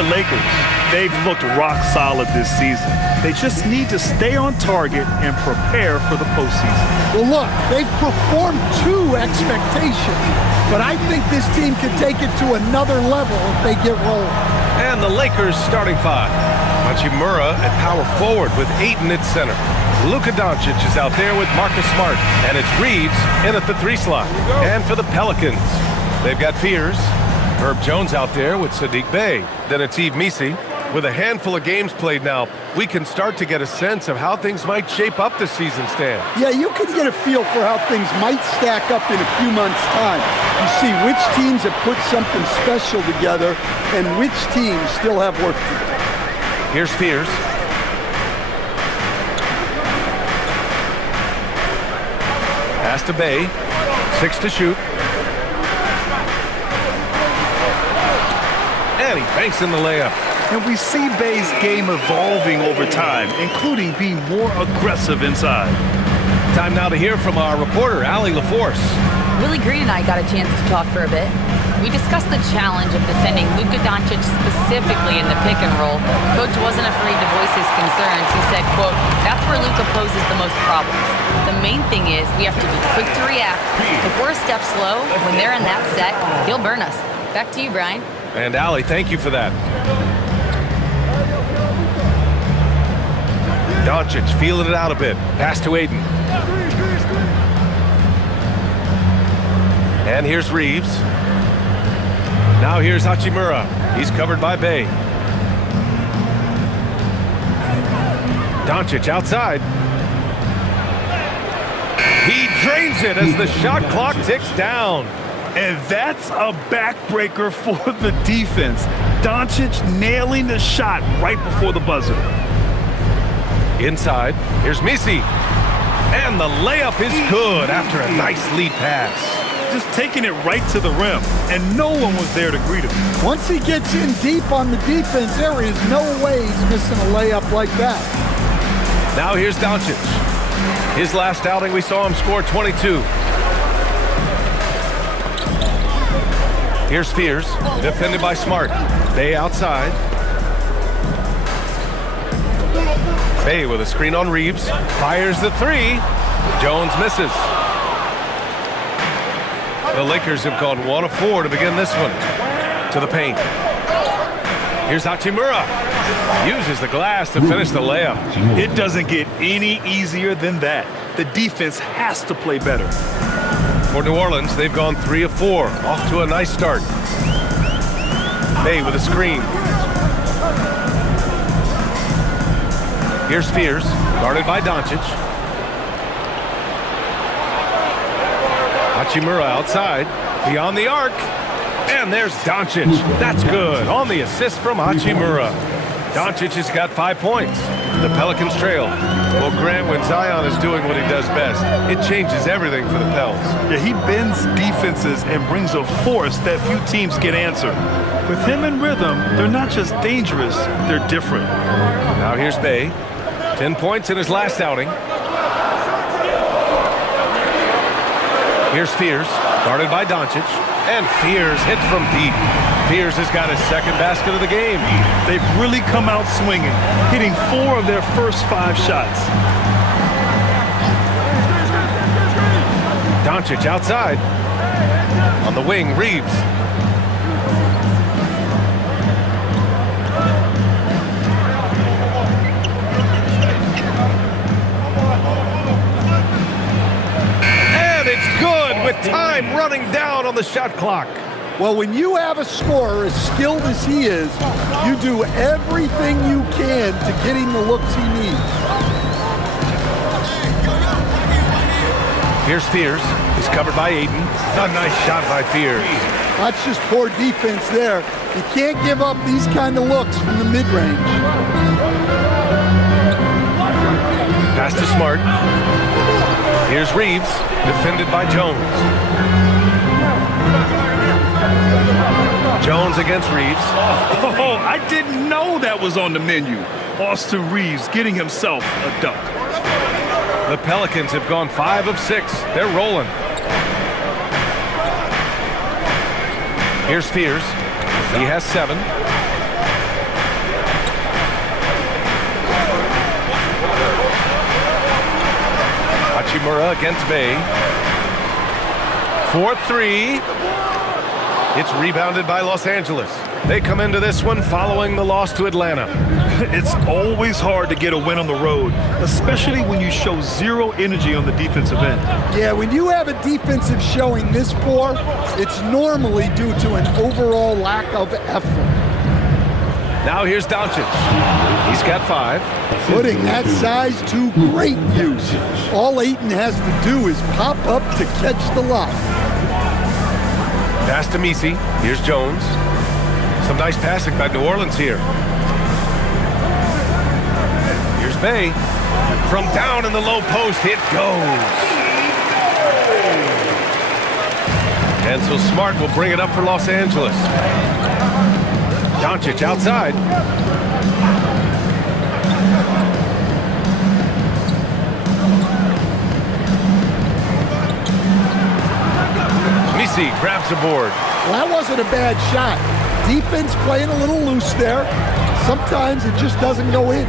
the Lakers. They've looked rock solid this season. They just need to stay on target and prepare for the postseason. Well, look, they've performed to expectations, but I think this team can take it to another level if they get rolling. And the Lakers starting five. Hachimura at power forward with Ayton at center. Luka Doncic is out there with Marcus Smart, and it's Reeves in at the 3 slot. And for the Pelicans, they've got Fears. Herb Jones out there with Sadiq Bey. Then it's Yves Missi. With a handful of games played now, we can start to get a sense of how things might shape up this season, Stan. Yeah, you can get a feel for how things might stack up in a few months' time. You see which teams have put something special together and which teams still have work to do. Here's Fears. Pass to Bey. 6 to shoot. And he banks in the layup. And we see Bey's game evolving over time, including being more aggressive inside. Time now to hear from our reporter, Allie LaForce. Willie Green and I got a chance to talk for a bit. We discussed the challenge of defending Luka Doncic specifically in the pick and roll. Coach wasn't afraid to voice his concerns. He said, quote, "That's where Luka poses the most problems. The main thing is we have to be quick to react. If we're a step slow, when they're in that set, he'll burn us." Back to you, Brian. And Allie, thank you for that. Doncic feeling it out a bit. Pass to Ayton. And here's Reeves. Now here's Hachimura. He's covered by Bey. Doncic outside. He drains it as the shot clock ticks down. And that's a backbreaker for the defense. Doncic nailing the shot right before the buzzer. Inside, here's Missi. And the layup is good after a nice lead pass. Just taking it right to the rim, and no one was there to greet him. Once he gets in deep on the defense, there is no way he's missing a layup like that. Now here's Doncic. His last outing, we saw him score 22. Here's Fears, defended by Smart. Bey outside. Bey with a screen on Reeves. Fires the 3. Jones misses. The Lakers have gone 1 of 4 to begin this one. To the paint. Here's Hachimura. Uses the glass to finish the layup. It doesn't get any easier than that. The defense has to play better. For New Orleans, they've gone 3 of 4. Off to a nice start. Bey with a screen. Here's Fears, guarded by Doncic. Hachimura outside, beyond the arc. And there's Doncic. That's good on the assist from Hachimura. Doncic has got 5 points. The Pelicans trail. Well, Grant, when Zion is doing what he does best, it changes everything for the Pels. Yeah, he bends defenses and brings a force that few teams can answer. With him in rhythm, they're not just dangerous, they're different. Now here's Bey. 10 points in his last outing. Here's Fears, guarded by Doncic. And Fears hits from deep. Fears has got his second basket of the game. They've really come out swinging, hitting 4 of their first 5 shots. Doncic outside. On the wing, Reeves. And it's good with time running down on the shot clock. Well, when you have a scorer as skilled as he is, you do everything you can to get him the looks he needs. Here's Fears. He's covered by Ayton. A nice shot by Fears. That's just poor defense there. You can't give up these kind of looks from the mid-range. Pass to Smart. Here's Reeves, defended by Jones. Jones against Reeves. Oh, I didn't know that was on the menu. Austin Reeves getting himself a dunk. The Pelicans have gone 5 of 6. They're rolling. Here's Fears. He has 7. Hachimura against Bay. 4-3. It's rebounded by Los Angeles. They come into this one following the loss to Atlanta. It's always hard to get a win on the road, especially when you show zero energy on the defensive end. Yeah, when you have a defensive showing this poor, it's normally due to an overall lack of effort. Now here's Doncic. He's got 5. Putting that size to great use. All Ayton has to do is pop up to catch the lob. Pass to Messi. Here's Jones. Some nice passing by New Orleans here. Here's Bay. From down in the low post, it goes. And so Smart will bring it up for Los Angeles. Doncic outside. Messi grabs the board. Well, that wasn't a bad shot. Defense playing a little loose there. Sometimes it just doesn't go in.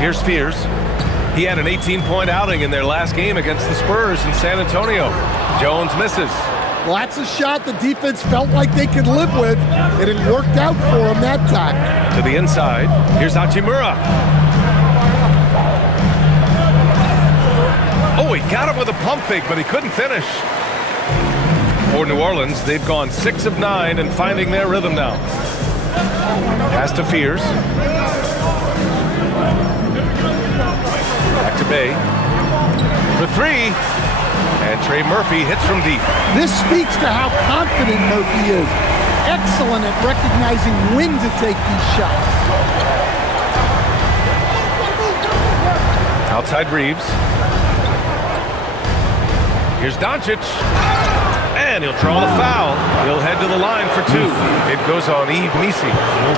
Here's Spears. He had an 18-point outing in their last game against the Spurs in San Antonio. Jones misses. Well, that's a shot the defense felt like they could live with, and it worked out for them that time. To the inside. Here's Hachimura. Oh, he got him with a pump fake, but he couldn't finish. For New Orleans, they've gone 6 of 9 and finding their rhythm now. Pass to Fears. Back to Bay. For 3. And Trey Murphy hits from deep. This speaks to how confident Murphy is. Excellent at recognizing when to take these shots. Outside Reeves. Here's Doncic. And he'll draw the foul. He'll head to the line for 2. It goes on Yves Messi.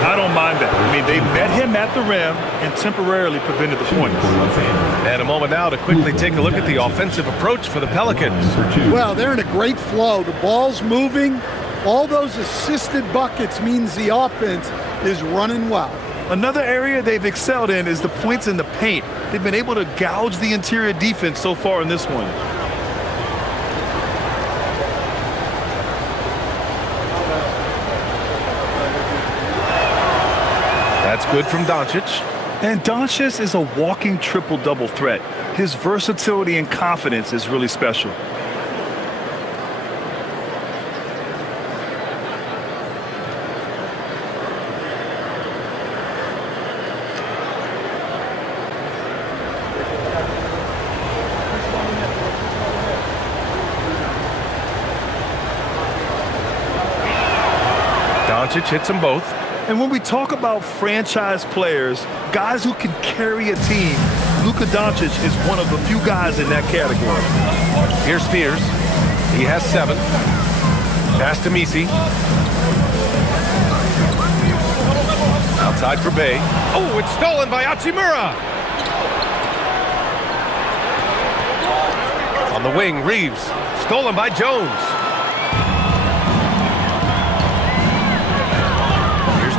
I don't mind that. I mean, they met him at the rim and temporarily prevented the points. And a moment now to quickly take a look at the offensive approach for the Pelicans. Well, they're in a great flow. The ball's moving. All those assisted buckets means the offense is running well. Another area they've excelled in is the points in the paint. They've been able to gouge the interior defense so far in this one. That's good from Doncic. And Doncic is a walking triple-double threat. His versatility and confidence is really special. Doncic hits them both. And when we talk about franchise players, guys who can carry a team, Luka Doncic is one of the few guys in that category. Here's Spears. He has 7. Pass to Messi. Outside for Bay. Oh, it's stolen by Hachimura. On the wing, Reeves. Stolen by Jones.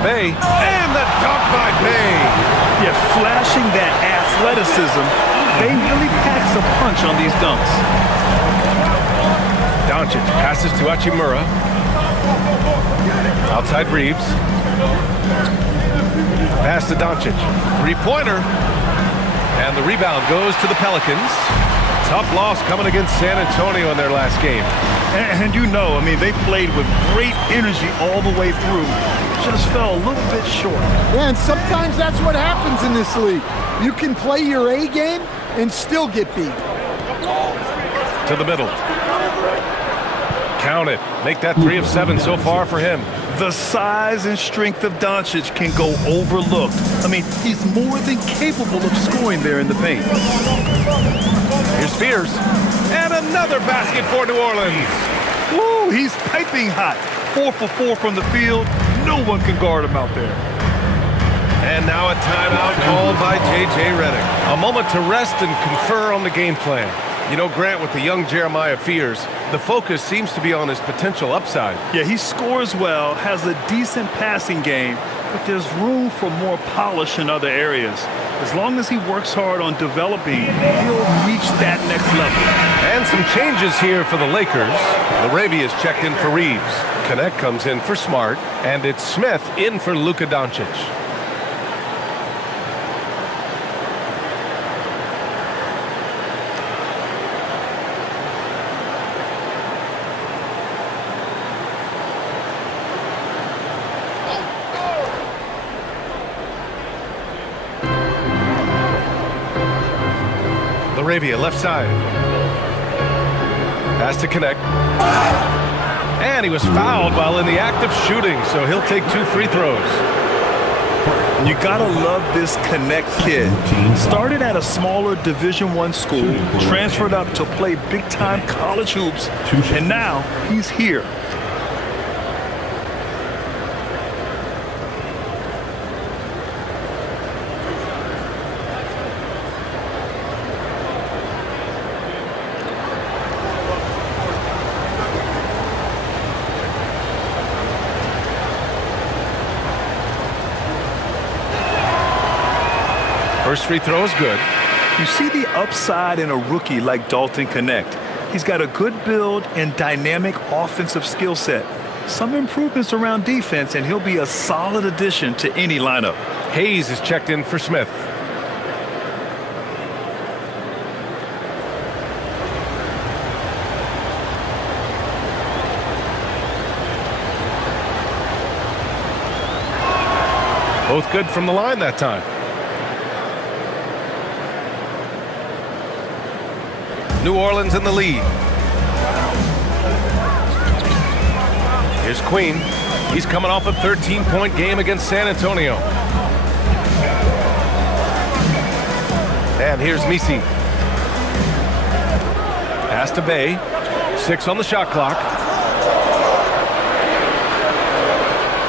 Bay, and the dunk by Bay. Yeah, flashing that athleticism. Bay really packs a punch on these dunks. Doncic passes to Hachimura. Outside Reeves. Pass to Doncic. 3-pointer. And the rebound goes to the Pelicans. Tough loss coming against San Antonio in their last game. And you know, I mean, they played with great energy all the way through. Just fell a little bit short. Yeah, and sometimes that's what happens in this league. You can play your A game and still get beat. To the middle. Count it. Make that 3 of 7 so far for him. The size and strength of Doncic can go overlooked. I mean, he's more than capable of scoring there in the paint. Here's Spears. And another basket for New Orleans. Woo, he's piping hot. 4 for 4 from the field. No one can guard him out there. And now a timeout called by J.J. Redick. A moment to rest and confer on the game plan. You know, Grant, with the young Jeremiah Fears, the focus seems to be on his potential upside. Yeah, he scores well, has a decent passing game, but there's room for more polish in other areas. As long as he works hard on developing, he'll reach that next level. And some changes here for the Lakers. Laravia's checked in for Reeves. Connect comes in for Smart, and it's Smith in for Luka Doncic. Laravia, left side. Pass to Connect. And he was fouled while in the act of shooting, so he'll take 2 free throws. You gotta love this Connect kid. Started at a smaller Division I school, transferred up to play big-time college hoops, and now he's here. First free throw is good. You see the upside in a rookie like Dalton Connect. He's got a good build and dynamic offensive skill set. Some improvements around defense, and he'll be a solid addition to any lineup. Hayes is checked in for Smith. Both good from the line that time. New Orleans in the lead. Here's Queen. He's coming off a 13-point game against San Antonio. And here's Misi. Pass to Bay. 6 on the shot clock.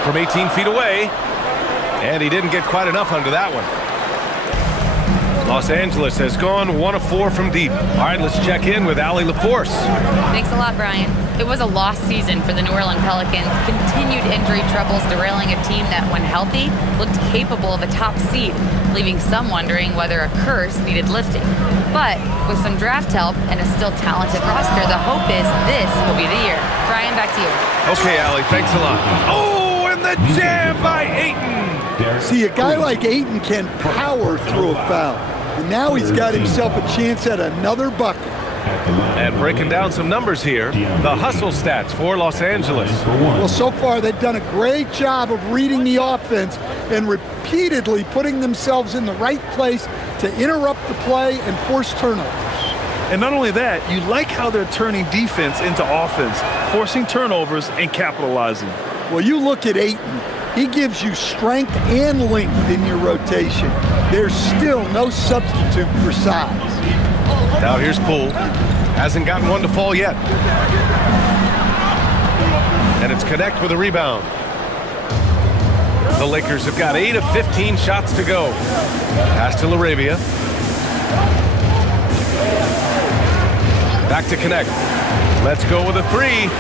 From 18 feet away. And he didn't get quite enough under that one. Los Angeles has gone 1 of 4 from deep. All right, let's check in with Allie LaForce. Thanks a lot, Brian. It was a lost season for the New Orleans Pelicans. Continued injury troubles derailing a team that, when healthy, looked capable of a top seed, leaving some wondering whether a curse needed lifting. But with some draft help and a still talented roster, the hope is this will be the year. Brian, back to you. Okay, Allie, thanks a lot. Oh, and the jam by Ayton. See, a guy like Ayton can power through a foul. And now he's got himself a chance at another bucket. And breaking down some numbers here, the hustle stats for Los Angeles. Well, so far they've done a great job of reading the offense and repeatedly putting themselves in the right place to interrupt the play and force turnovers. And not only that, you like how they're turning defense into offense, forcing turnovers and capitalizing. Well, you look at Ayton. He gives you strength and length in your rotation. There's still no substitute for size. Now here's Poole. Hasn't gotten one to fall yet. And it's Connect with a rebound. The Lakers have got 8 of 15 shots to go. Pass to Laravia. Back to Connect. Let's go with a 3.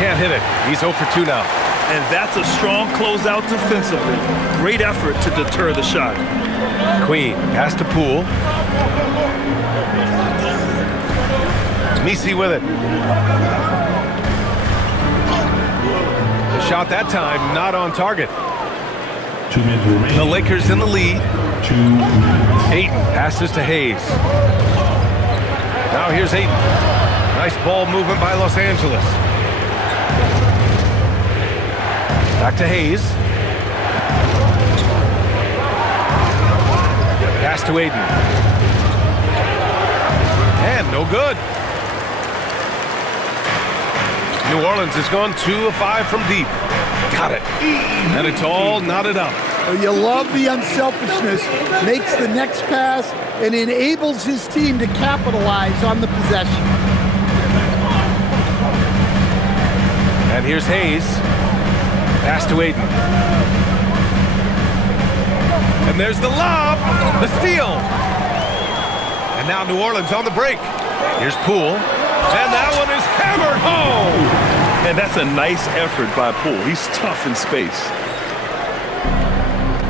Can't hit it. He's 0 for 2 now. And that's a strong closeout defensively. Great effort to deter the shot. Queen, pass to Poole. Misi with it. The shot that time not on target. 2 minutes remaining. The Lakers in the lead. 2 minutes. Ayton passes to Hayes. Now here's Ayton. Nice ball movement by Los Angeles. Back to Hayes. Pass to Ayton. And no good. New Orleans has gone 2 of 5 from deep. Got it. And it's all knotted up. Well, you love the unselfishness. Makes the next pass and enables his team to capitalize on the possession. And here's Hayes. Pass to Ayton. And there's the lob. The steal. And now New Orleans on the break. Here's Poole. And that one is hammered home. And that's a nice effort by Poole. He's tough in space.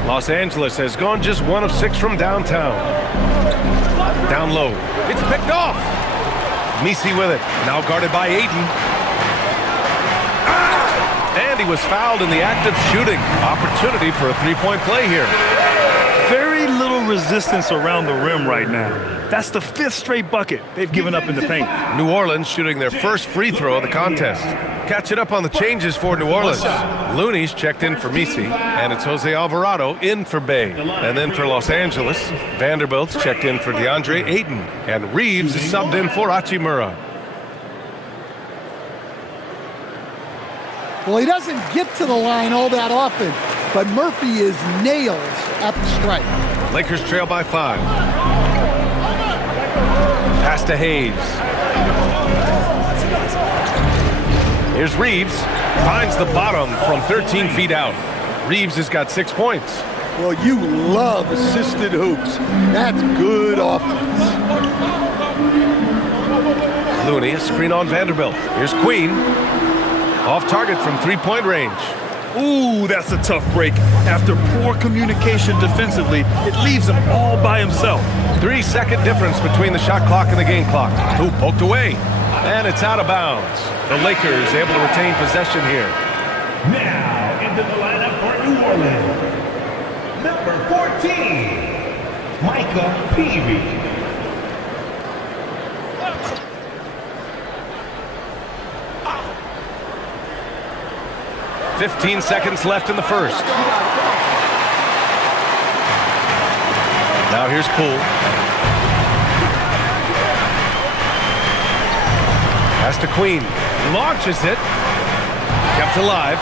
Los Angeles has gone just 1 of 6 from downtown. Down low. It's picked off. Messi with it. Now guarded by Ayton. And he was fouled in the act of shooting. Opportunity for a three-point play here. Very little resistance around the rim right now. That's the 5th straight bucket they've given up in the paint. New Orleans shooting their first free throw of the contest. Catching up on the changes for New Orleans. Looney's checked in for Messi, and it's Jose Alvarado in for Bay. And then for Los Angeles, Vanderbilt's checked in for DeAndre Ayton, and Reeves is subbed in for Hachimura. Well, he doesn't get to the line all that often, but Murphy is nails at the stripe. Lakers trail by 5. Pass to Hayes. Here's Reeves. Finds the bottom from 13 feet out. Reeves has got 6 points. Well, you love assisted hoops. That's good offense. Looney, a screen on Vanderbilt. Here's Queen. Off target from 3-point range. Ooh, that's a tough break. After poor communication defensively, it leaves him all by himself. 3-second difference between the shot clock and the game clock. Who poked away? And it's out of bounds. The Lakers able to retain possession here. Now into the lineup for New Orleans. Number 14, Micah Peavy. 15 seconds left in the first. Now here's Poole. Pass to Queen. Launches it. Kept alive.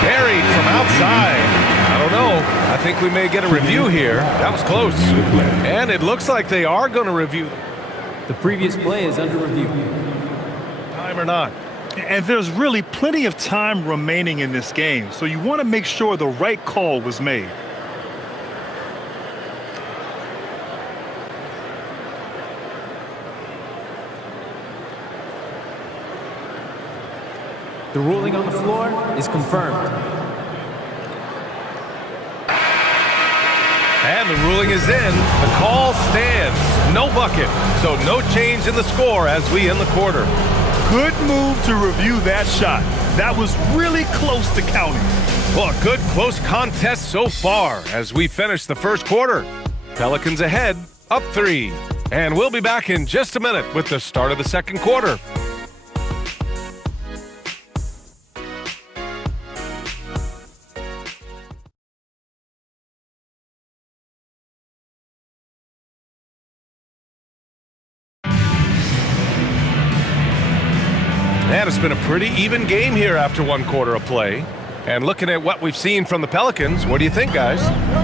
Buried from outside. I don't know. I think we may get a review here. That was close. And it looks like they are going to review. The previous play is under review. Time or not. And there's really plenty of time remaining in this game, so you want to make sure the right call was made. The ruling on the floor is confirmed. And the ruling is in. The call stands. No bucket. So no change in the score as we end the quarter. Good move to review that shot. That was really close to counting. Well, a good close contest so far as we finish the first quarter. Pelicans ahead, up 3. And we'll be back in just a minute with the start of the second quarter. And it's been a pretty even game here after one quarter of play. And looking at what we've seen from the Pelicans, what do you think, guys?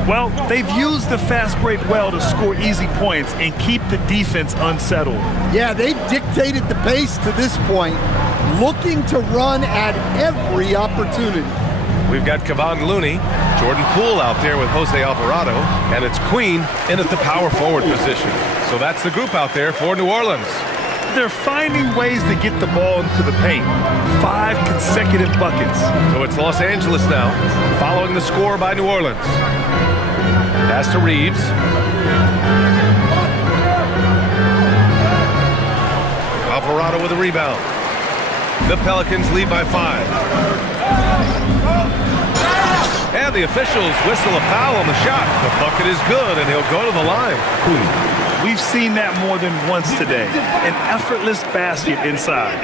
Well, they've used the fast break well to score easy points and keep the defense unsettled. Yeah, they've dictated the pace to this point, looking to run at every opportunity. We've got Kevon Looney, Jordan Poole out there with Jose Alvarado, and it's Queen in at the power forward position. So that's the group out there for New Orleans. They're finding ways to get the ball into the paint. 5 consecutive buckets. So it's Los Angeles now, following the score by New Orleans. Pass to Reeves. Alvarado with a rebound. The Pelicans lead by 5. And the officials whistle a foul on the shot. The bucket is good, and he'll go to the line. We've seen that more than once today. An effortless basket inside.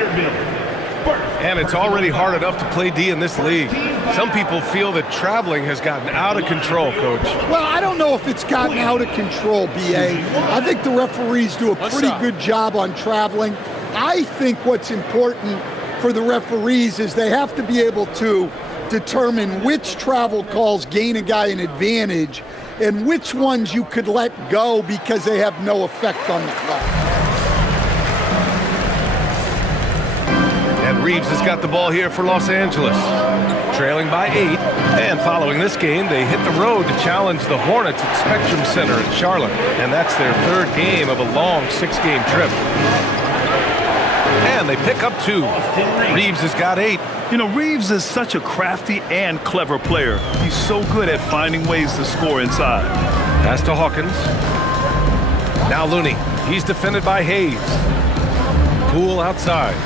And it's already hard enough to play D in this league. Some people feel that traveling has gotten out of control, Coach. Well, I don't know if it's gotten out of control, B.A. I think the referees do a pretty good job on traveling. I think what's important for the referees is they have to be able to determine which travel calls gain a guy an advantage and which ones you could let go because they have no effect on the clock. And Reeves has got the ball here for Los Angeles. Trailing by 8, and following this game, they hit the road to challenge the Hornets at Spectrum Center in Charlotte, and that's their 3rd game of a long 6-game trip. And they pick up 2. Reeves has got 8. You know, Reeves is such a crafty and clever player. He's so good at finding ways to score inside. Pass to Hawkins. Now Looney. He's defended by Hayes. Poole outside.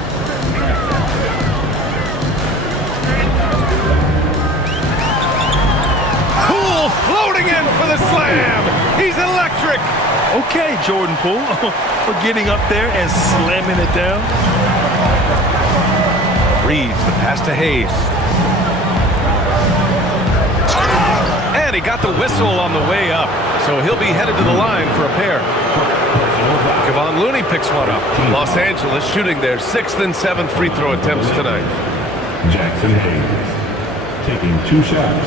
Poole floating in for the slam. He's electric. Okay, Jordan Poole, for getting up there and slamming it down. Reeves, the pass to Hayes. And he got the whistle on the way up, so he'll be headed to the line for a pair. Kevon Looney picks one up. Los Angeles shooting their 6th and 7th free throw attempts tonight. Jackson Hayes taking 2 shots.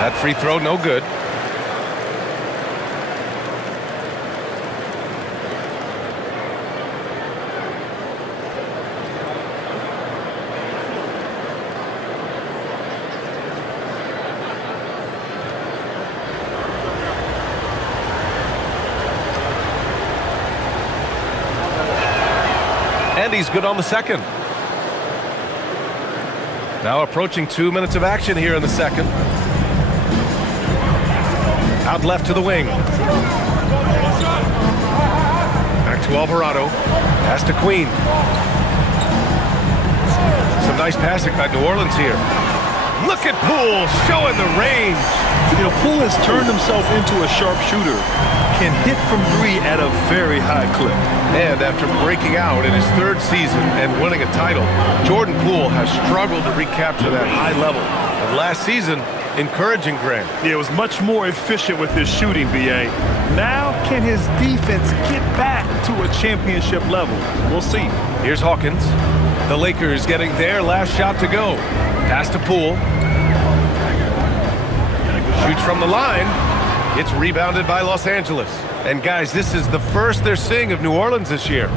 That free throw, no good. And he's good on the second. Now approaching 2 minutes of action here in the second. Out left to the wing. Back to Alvarado. Pass to Queen. Some nice passing by New Orleans here. Look at Poole showing the range. You know, Poole has turned himself into a sharpshooter. Can hit from 3 at a very high clip. And after breaking out in his 3rd season and winning a title, Jordan Poole has struggled to recapture that high level. And last season, encouraging Grant. Yeah, it was much more efficient with his shooting, B.A. Now, can his defense get back to a championship level? We'll see. Here's Hawkins. The Lakers getting their last shot to go. Pass to Poole. Shoots from the line. It's rebounded by Los Angeles. And guys, this is the first they're seeing of New Orleans this year.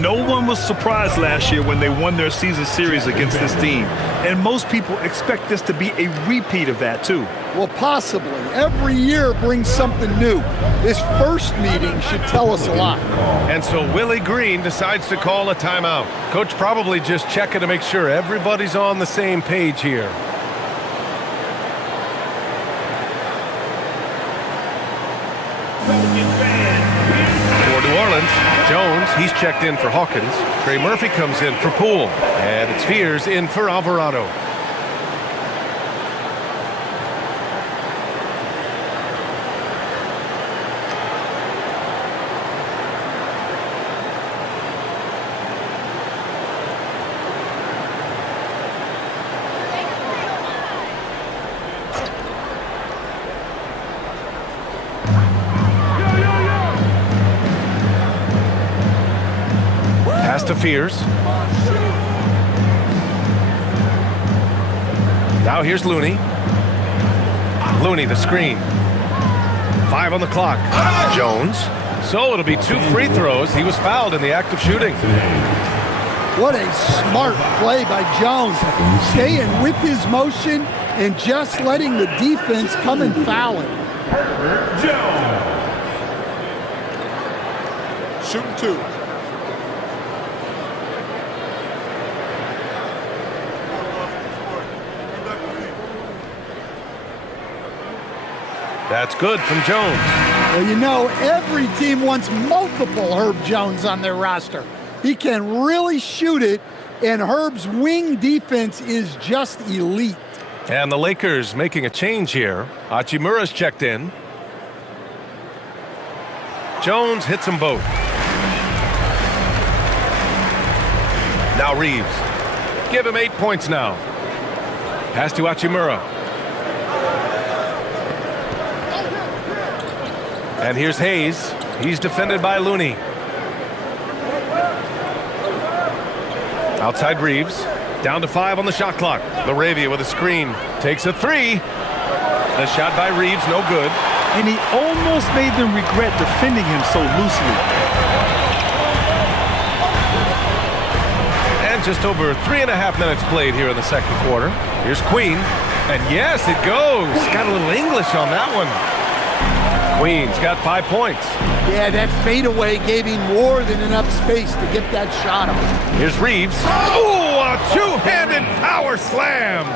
No one was surprised last year when they won their season series against this team. And most people expect this to be a repeat of that, too. Well, possibly. Every year brings something new. This first meeting should tell us a lot. And so Willie Green decides to call a timeout. Coach probably just checking to make sure everybody's on the same page here. For New Orleans, Jones, he's checked in for Hawkins. Trey Murphy comes in for Poole. And it's Fears in for Alvarado. Pass to Fears. Now here's Looney. Looney, the screen. 5 on the clock. Jones. So it'll be 2 free throws. He was fouled in the act of shooting. What a smart play by Jones. Staying with his motion and just letting the defense come and foul him. Jones. Shooting 2. That's good from Jones. Well, you know, every team wants multiple Herb Jones on their roster. He can really shoot it, and Herb's wing defense is just elite. And the Lakers making a change here. Hachimura's checked in. Jones hits them both. Now Reeves. Give him 8 points now. Pass to Hachimura. And here's Hayes. He's defended by Looney. Outside Reeves. Down to 5 on the shot clock. Laravia with a screen. Takes a 3. The shot by Reeves, no good. And he almost made them regret defending him so loosely. And just over 3.5 minutes played here in the second quarter. Here's Queen. And yes, it goes. Got a little English on that one. Queen's got 5 points. Yeah, that fadeaway gave him more than enough space to get that shot off. Here's Reeves. Oh, a two-handed power slam.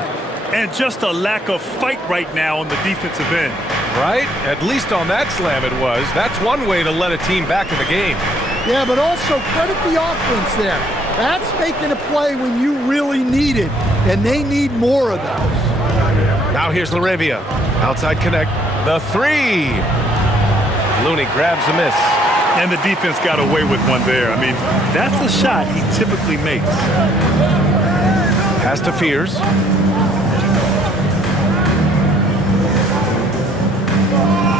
And just a lack of fight right now on the defensive end. Right? At least on that slam it was. That's one way to let a team back in the game. Yeah, but also credit the offense there. That's making a play when you really need it, and they need more of those. Now here's LaRavia. Outside connect. The three. Looney grabs a miss. And the defense got away with one there. I mean, that's a shot he typically makes. Pass to Fears.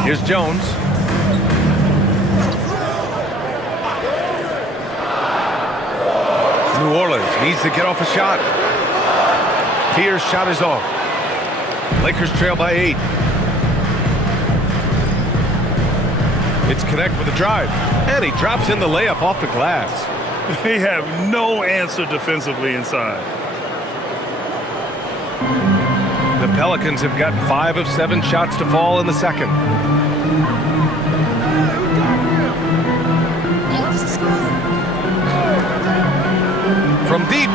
Here's Jones. New Orleans needs to get off a shot. Fears' shot is off. Lakers trail by 8. It's connect with a drive. And he drops in the layup off the glass. They have no answer defensively inside. The Pelicans have gotten 5 of 7 shots to fall in the second. From deep,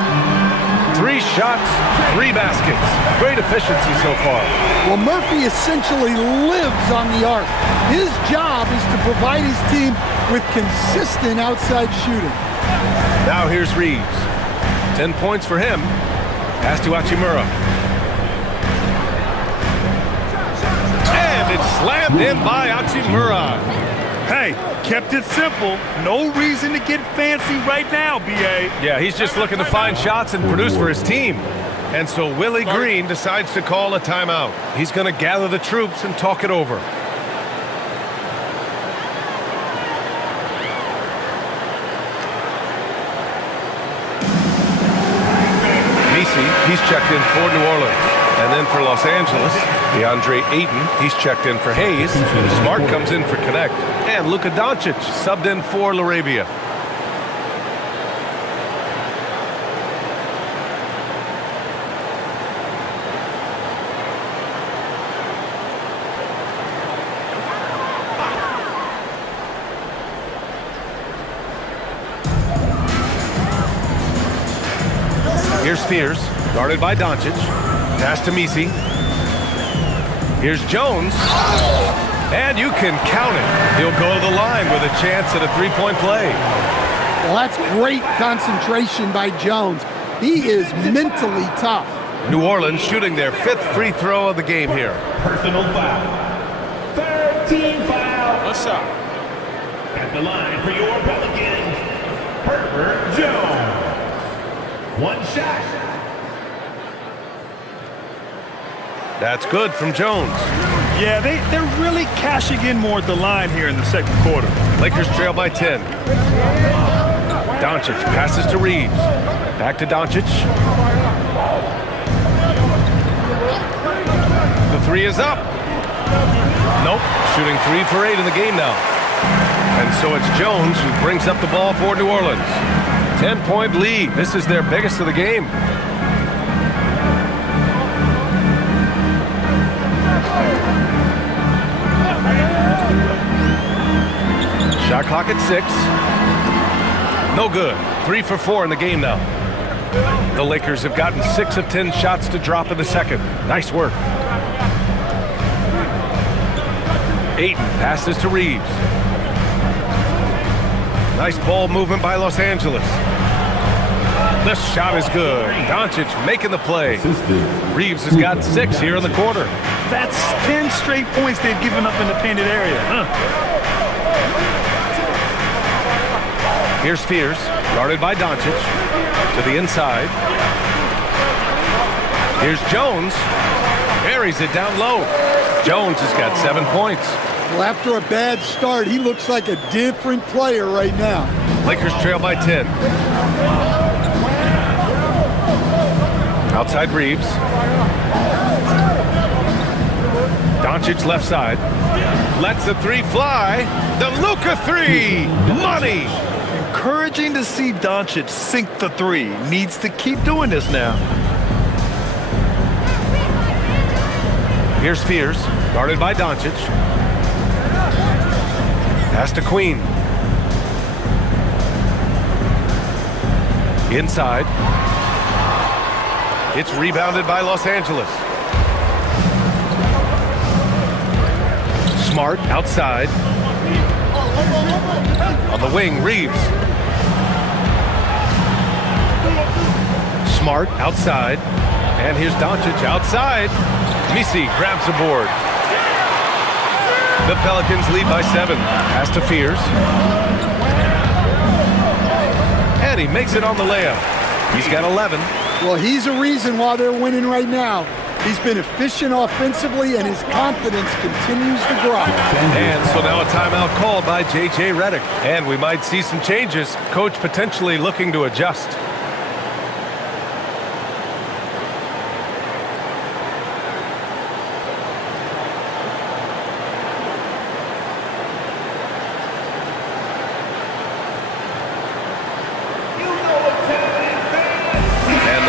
3 shots, 3 baskets. Great efficiency so far. Well, Murphy essentially lives on the arc. His job is to provide his team with consistent outside shooting. Now here's Reeves. 10 points for him. Pass to Hachimura. And it's slammed in by Hachimura. Hey, kept it simple. No reason to get fancy right now, B.A. Yeah, he's just looking to find shots and produce for his team. And so Willie Green decides to call a timeout. He's going to gather the troops and talk it over. He's checked in for New Orleans. And then for Los Angeles, DeAndre Ayton, he's checked in for Hayes. Smart comes in for Connect. And Luka Doncic subbed in for LaRavia. Here's Spears, guarded by Doncic. Pass to Misi. Here's Jones. And you can count it. He'll go to the line with a chance at a three-point play. Well, that's great concentration by Jones. He is mentally tough. New Orleans shooting their 5th free throw of the game here. Personal foul. 13 foul. What's up? At the line for your Pelicans, Herbert Jones. 1 shot. That's good from Jones. Yeah, they're really cashing in more at the line here in the second quarter. Lakers trail by 10. Doncic passes to Reeves. Back to Doncic. The 3 is up. Nope. Shooting 3 for 8 in the game now. And so it's Jones who brings up the ball for New Orleans. 10-point lead. This is their biggest of the game. Shot clock at 6. No good. 3 for 4 in the game now. The Lakers have gotten 6 of 10 shots to drop in the second. Nice work. Ayton passes to Reeves. Nice ball movement by Los Angeles. This shot is good. Doncic making the play. Reeves has got 6 here in the quarter. That's 10 straight points they've given up in the painted area. Here's Spears, guarded by Doncic. To the inside. Here's Jones. Buries it down low. Jones has got 7 points. Well, after a bad start, he looks like a different player right now. Lakers trail by 10. Outside Reeves. Doncic left side. Lets the 3 fly. The Luka 3. Money. encouraging to see Doncic sink the three. Needs to keep doing this now. Here's Spears, guarded by Doncic. Pass to Queen. Inside. It's rebounded by Los Angeles. Smart outside. On the wing, Reeves. Smart outside. And here's Doncic outside. Misi grabs the board. The Pelicans lead by 7. Pass to Fears. And he makes it on the layup. He's got 11. Well, he's a reason why they're winning right now. He's been efficient offensively, and his confidence continues to grow. And so now a timeout called by J.J. Redick. And we might see some changes. Coach potentially looking to adjust.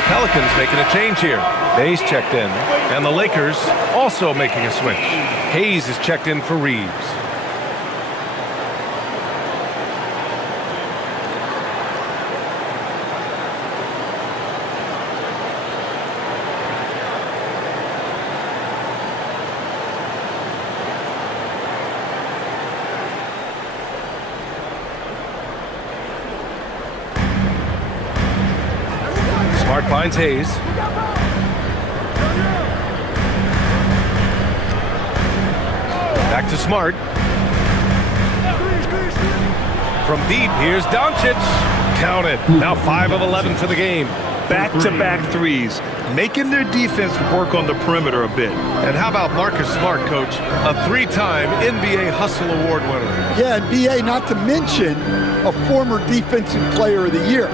Pelicans making a change here. Bayes checked in, and the Lakers also making a switch. Hayes is checked in for Reeves. Smart finds Hayes. Back to Smart. From deep, here's Doncic. Count it. Now 5 of 11 for the game. Back-to-back threes, making their defense work on the perimeter a bit. And how about Marcus Smart, Coach? A 3-time NBA Hustle Award winner. Yeah, and B.A., not to mention a former Defensive Player of the Year.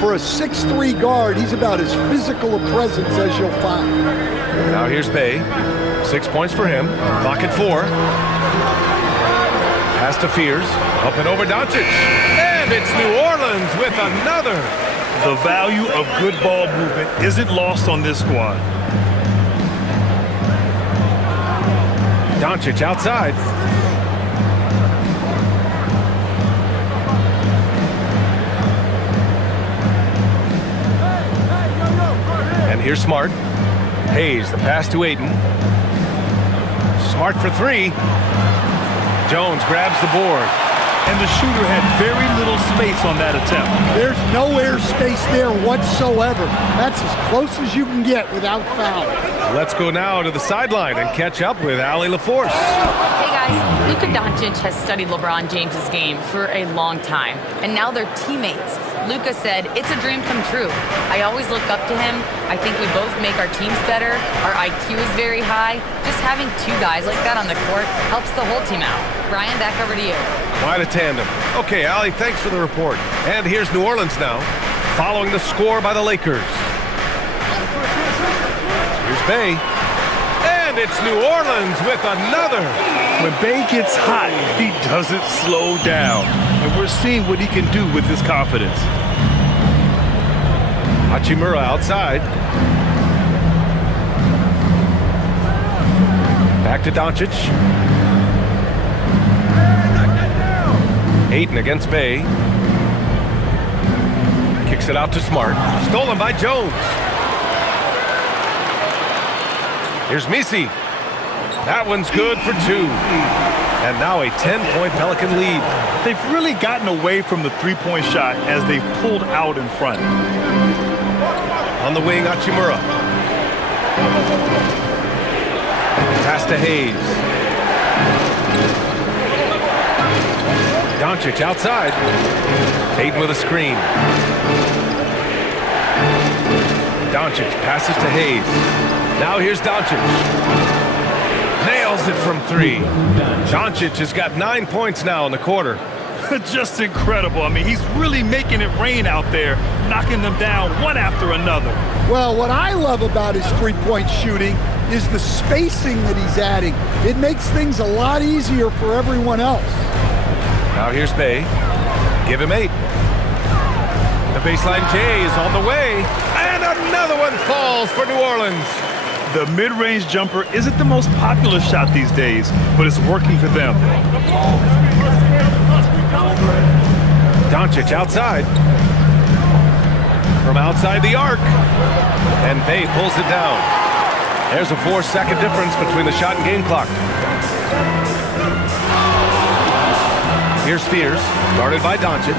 For a 6'3" guard, he's about as physical a presence as you'll find. Now here's Bay. 6 points for him. Clock at 4. Pass to Fears. Up and over Doncic. And it's New Orleans with another. The value of good ball movement isn't lost on this squad. Doncic outside. And here's Smart. Hayes, the pass to Ayton. Smart for 3. Jones grabs the board. And the shooter had very little space on that attempt. There's no air space there whatsoever. That's as close as you can get without foul. Let's go now to the sideline and catch up with Allie LaForce. Hey guys, Luka Doncic has studied LeBron James's game for a long time, and now they're teammates. Luka said, "It's a dream come true. I always look up to him. I think we both make our teams better. Our IQ is very high. Just having 2 guys like that on the court helps the whole team out." Brian, back over to you. Quite a tandem. Okay, Allie, thanks for the report. And here's New Orleans now, following the score by the Lakers. Here's Bay. And it's New Orleans with another. When Bay gets hot, he doesn't slow down. And we're seeing what he can do with his confidence. Hachimura outside. Back to Doncic. Ayton against Bay. Kicks it out to Smart. Stolen by Jones. Here's Misi. That one's good for 2. And now a 10-point Pelican lead. They've really gotten away from the three-point shot as they've pulled out in front. On the wing, Hachimura. Pass to Hayes. Doncic outside. Ayton with a screen. Doncic passes to Hayes. Now here's Doncic. Nails it from 3. Doncic has got 9 points now in the quarter. Just incredible. I mean, he's really making it rain out there, knocking them down one after another. Well, what I love about his three-point shooting is the spacing that he's adding. It makes things a lot easier for everyone else. Now here's Bay. Give him 8. baseline J is on the way. And another one falls for New Orleans. The mid-range jumper isn't the most popular shot these days, but it's working for them. Doncic outside. From outside the arc. And Bay pulls it down. There's a 4-second difference between the shot and game clock. Here's Spears, guarded by Doncic.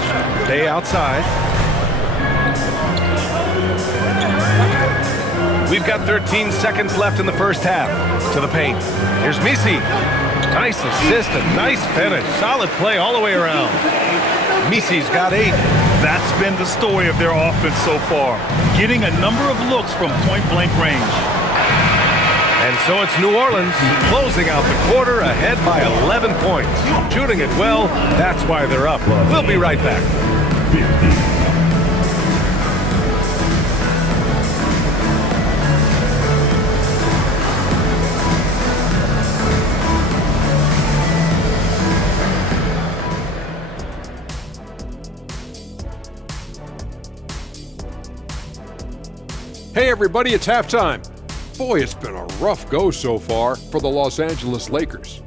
Bay outside. We've got 13 seconds left in the first half. To the paint. Here's Misi. Nice assist, a nice finish. Solid play all the way around. Misi's got 8. That's been the story of their offense so far, getting a number of looks from point-blank range. And so it's New Orleans closing out the quarter ahead by 11 points. Shooting it well, that's why they're up. We'll be right back. 50. Hey everybody, it's halftime. Boy, it's been a rough go so far for the Los Angeles Lakers.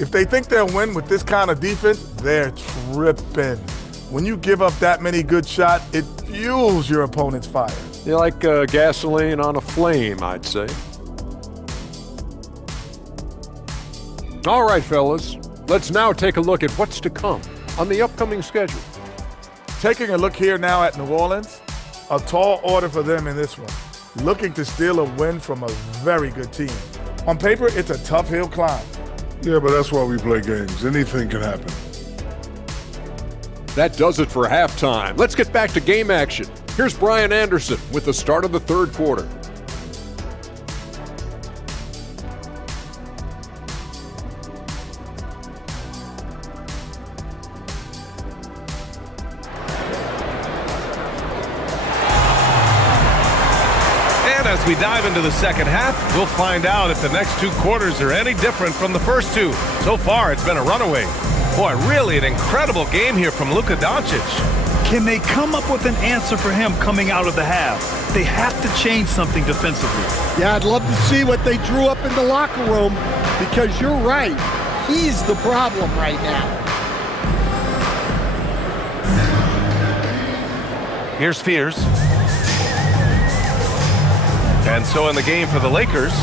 If they think they'll win with this kind of defense, they're tripping. When you give up that many good shots, it fuels your opponent's fire. You're like gasoline on a flame, I'd say. All right, fellas, let's now take a look at what's to come on the upcoming schedule. Taking a look here now at New Orleans, a tall order for them in this one. Looking to steal a win from a very good team. On paper, it's a tough hill climb. Yeah, but that's why we play games. Anything can happen. That does it for halftime. Let's get back to game action. Here's Brian Anderson with the start of the third quarter. As we dive into the second half, we'll find out if the next 2 quarters are any different from the first 2. So far, it's been a runaway. Boy, really an incredible game here from Luka Doncic. Can they come up with an answer for him coming out of the half? They have to change something defensively. Yeah, I'd love to see what they drew up in the locker room, because you're right. He's the problem right now. Here's Spears. And so in the game for the Lakers,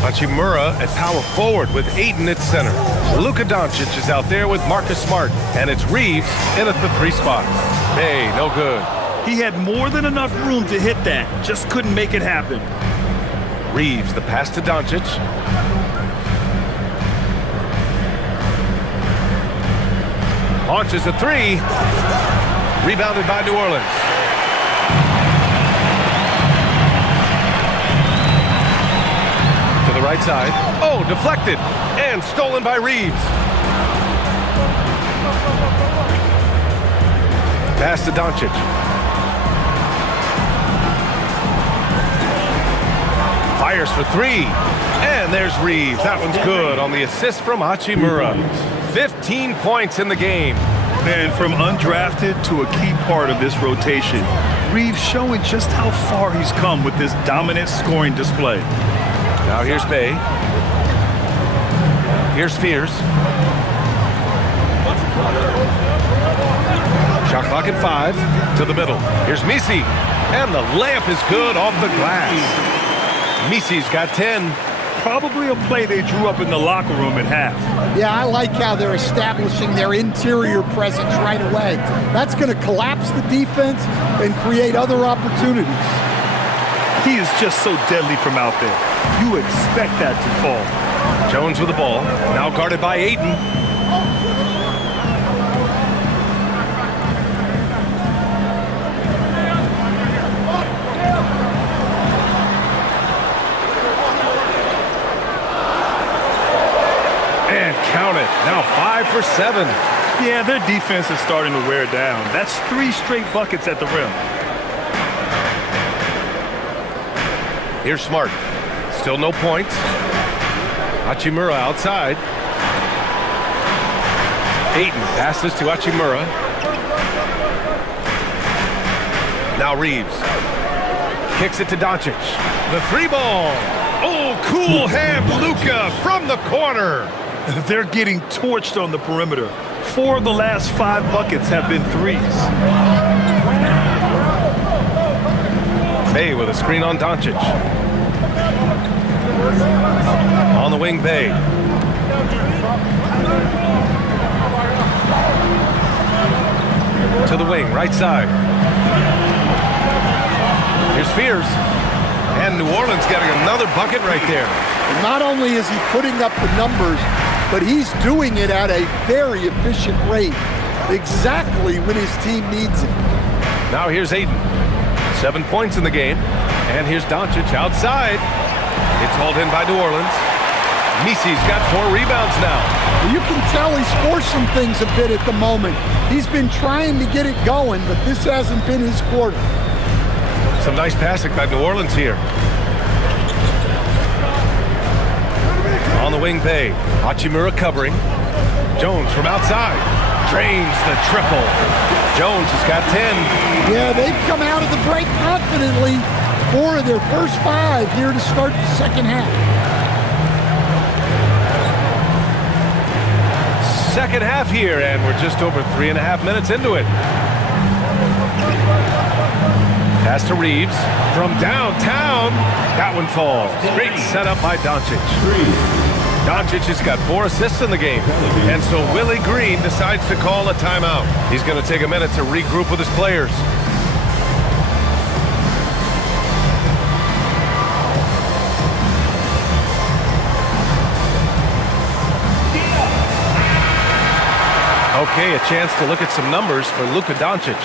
Hachimura at power forward with Ayton at center. Luka Doncic is out there with Marcus Smart, and it's Reeves in at the 3 spot. Hey, no good. He had more than enough room to hit that, just couldn't make it happen. Reeves, the pass to Doncic. Launches a 3. Rebounded by New Orleans. To the right side. Oh, deflected and stolen by Reeves. Pass to Doncic. Fires for 3. And there's Reeves. That one's good on the assist from Hachimura. 15 points in the game. And from undrafted to a key part of this rotation, Reeves showing just how far he's come with this dominant scoring display. Now here's Bay. Here's Spears. Shot clock at 5 to the middle. Here's Misi. And the layup is good off the glass. Misi's got 10. Probably a play they drew up in the locker room at half. Yeah, I like how they're establishing their interior presence right away. That's going to collapse the defense and create other opportunities. He is just so deadly from out there. You expect that to fall. Jones with the ball. Now guarded by Ayton. And count it. Now 5 for 7. Yeah, their defense is starting to wear down. That's 3 straight buckets at the rim. Here's Smart. Still no points. Hachimura outside. Ayton passes to Hachimura. Now Reeves. Kicks it to Doncic. The three ball. Oh, cool hand Luka from the corner. They're getting torched on the perimeter. 4 of the last 5 buckets have been threes. Bay with a screen on Doncic. On the wing, Bay. To the wing, right side. Here's Spears. And New Orleans getting another bucket right there. And not only is he putting up the numbers, but he's doing it at a very efficient rate, exactly when his team needs it. Now here's Ayton. 7 points in the game. And here's Doncic outside. It's hauled in by New Orleans. Misi's got 4 rebounds now. You can tell he's forcing things a bit at the moment. He's been trying to get it going, but this hasn't been his quarter. Some nice passing by New Orleans here. On the wing, Bay. Hachimura covering. Jones from outside. Drains the triple. Jones has got 10. Yeah, they've come out of the break confidently. 4 of their first 5 here to start the second half. Second half here, and we're just over 3.5 minutes into it. Pass to Reeves from downtown. That one falls. Great setup by Doncic. Doncic has got 4 assists in the game. And so Willie Green decides to call a timeout. He's going to take a minute to regroup with his players. Okay, a chance to look at some numbers for Luka Doncic.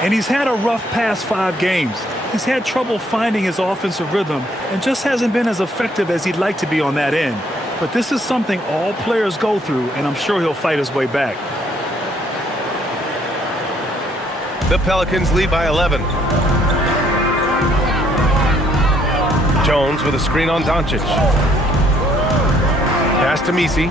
And he's had a rough past 5 games. He's had trouble finding his offensive rhythm and just hasn't been as effective as he'd like to be on that end. But this is something all players go through, and I'm sure he'll fight his way back. The Pelicans lead by 11. Jones with a screen on Doncic. Pass to Misi.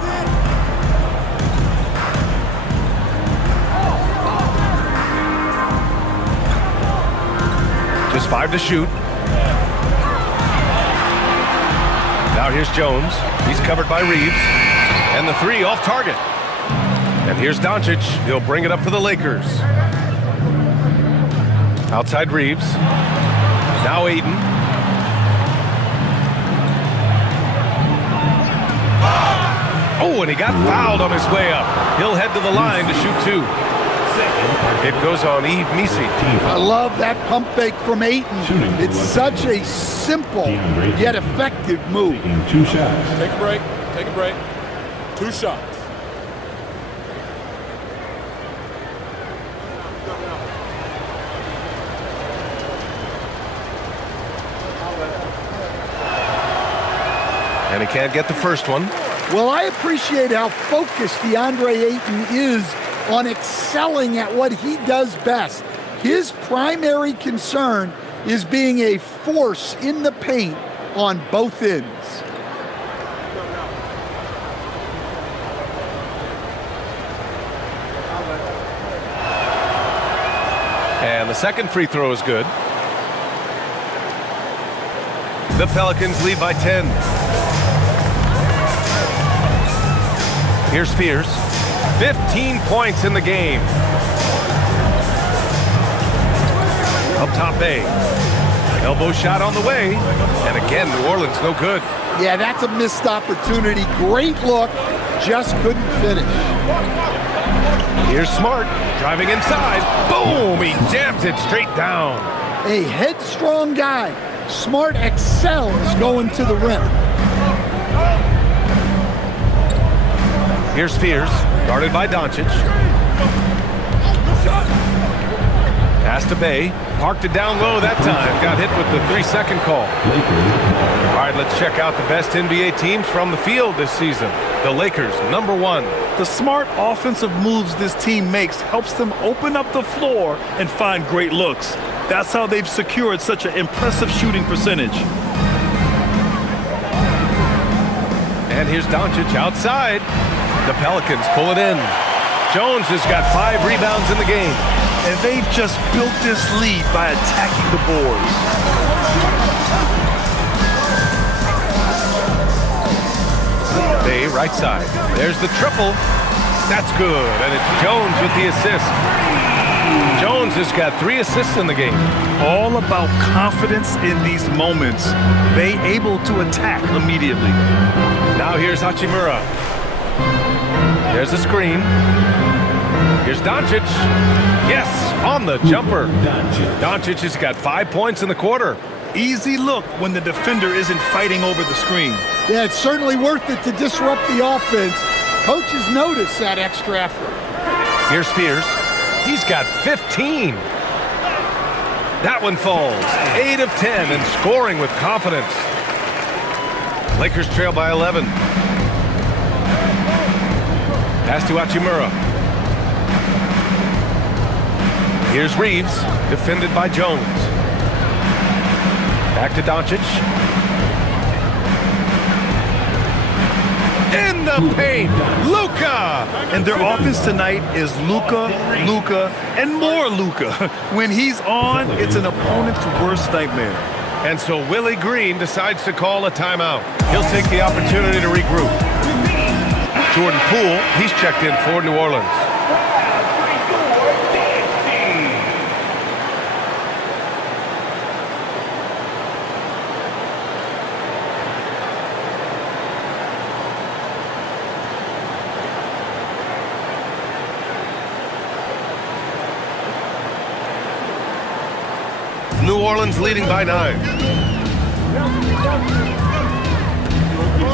Just 5 to shoot. Now here's Jones. He's covered by Reeves. And the 3 off target. And here's Doncic. He'll bring it up for the Lakers. Outside Reeves. Now Ayton. Oh, and he got fouled on his way up. He'll head to the line to shoot 2. It goes on Yves Misi. I love that pump fake from Ayton. It's such a simple yet effective move. 2 shots. Take a break. Take a break. 2 shots. And he can't get the first one. Well, I appreciate how focused DeAndre Ayton is on excelling at what he does best. His primary concern is being a force in the paint on both ends. And the second free throw is good. The Pelicans lead by 10. Here's Spears. 15 points in the game. Up top, Bay. Elbow shot on the way. And again, New Orleans no good. Yeah, that's a missed opportunity. Great look, just couldn't finish. Here's Smart driving inside. Boom! He jams it straight down. A headstrong guy. Smart excels going to the rim. Here's Spears, guarded by Doncic. Pass to Bay. Parked it down low that time. Got hit with the 3-second call. All right, let's check out the best NBA teams from the field this season. The Lakers, number 1. The smart offensive moves this team makes helps them open up the floor and find great looks. That's how they've secured such an impressive shooting percentage. And here's Doncic outside. The Pelicans pull it in. Jones has got 5 rebounds in the game. and they've just built this lead by attacking the boards. Bay, right side. There's the triple. That's good, and it's Jones with the assist. Jones has got 3 assists in the game. All about confidence in these moments. Bay able to attack immediately. Now here's Hachimura. There's the screen. Here's Doncic. Yes, on the jumper. Doncic has got 5 points in the quarter. Easy look when the defender isn't fighting over the screen. Yeah, it's certainly worth it to disrupt the offense. Coaches notice that extra effort. Here's Spears. He's got 15. That one falls. 8 of 10 and scoring with confidence. Lakers trail by 11. Pass to Hachimura. Here's Reeves, defended by Jones. Back to Doncic. In the paint, Luka! And their offense tonight is Luka, and more Luka. When he's on, it's an opponent's worst nightmare. And so Willie Green decides to call a timeout. He'll take the opportunity to regroup. Jordan Poole, he's checked in for New Orleans. New Orleans leading by 9.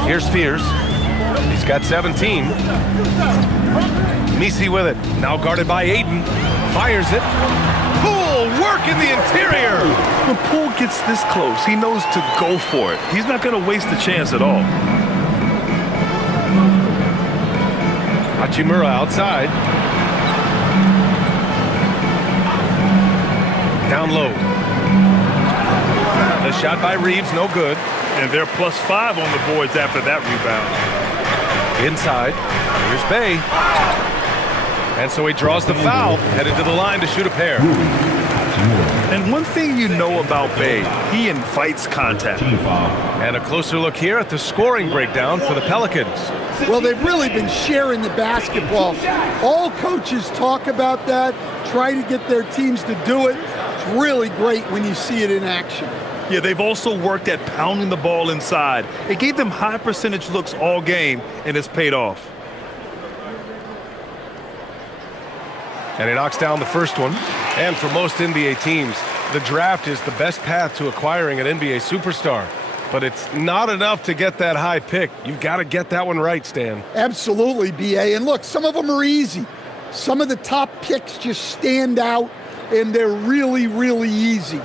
Here's Spears. He's got 17. Messi with it. Now guarded by Aiden. Fires it. Poole work in the interior. When Poole gets this close, he knows to go for it. He's not going to waste the chance at all. Hachimura outside. Down low. The shot by Reeves, no good. And they're +5 on the boards after that rebound. Inside, here's Bay. And so he draws the foul, headed to the line to shoot a pair. And one thing you know about Bay, he invites contact. And a closer look here at the scoring breakdown for the Pelicans. Well, they've really been sharing the basketball. All coaches talk about that, try to get their teams to do it. It's really great when you see it in action. Yeah, they've also worked at pounding the ball inside. It gave them high percentage looks all game, and it's paid off. And he knocks down the first one. And for most NBA teams, the draft is the best path to acquiring an NBA superstar. But it's not enough to get that high pick. You've got to get that one right, Stan. Absolutely, B.A. And look, some of them are easy. Some of the top picks just stand out, and they're really, really easy.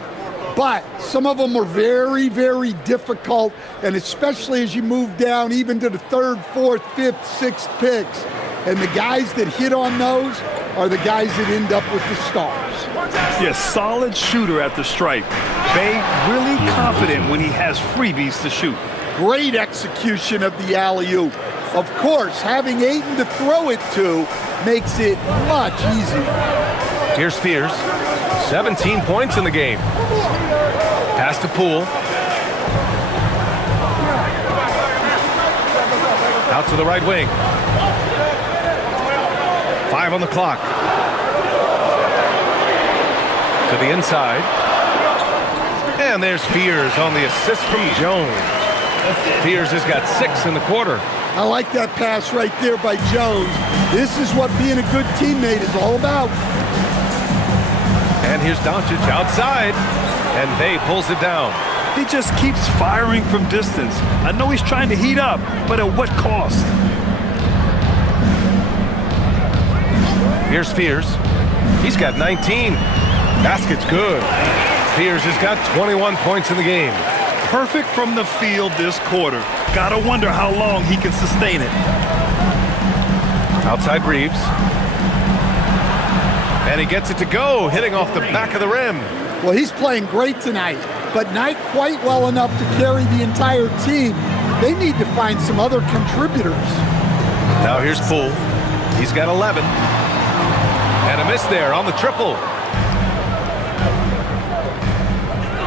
But some of them are very, very difficult, and especially as you move down even to the 3rd, 4th, 5th, 6th picks. And the guys that hit on those are the guys that end up with the stars. Yeah, solid shooter at the stripe. Bay really confident when he has freebies to shoot. Great execution of the alley-oop. Of course, having Ayton to throw it to makes it much easier. Here's Spears. 17 points in the game. Pass to Poole. Out to the right wing. 5 on the clock. To the inside. And there's Spears on the assist from Jones. Spears has got 6 in the quarter. I like that pass right there by Jones. This is what being a good teammate is all about. And here's Doncic outside, and Bay pulls it down. He just keeps firing from distance. I know he's trying to heat up, but at what cost? Here's Spears. He's got 19. Basket's good. Spears has got 21 points in the game. Perfect from the field this quarter. Gotta wonder how long he can sustain it. Outside Reeves. And he gets it to go, hitting off the back of the rim. Well, he's playing great tonight, but not quite well enough to carry the entire team. They need to find some other contributors. Now here's Poole. He's got 11. And a miss there on the triple.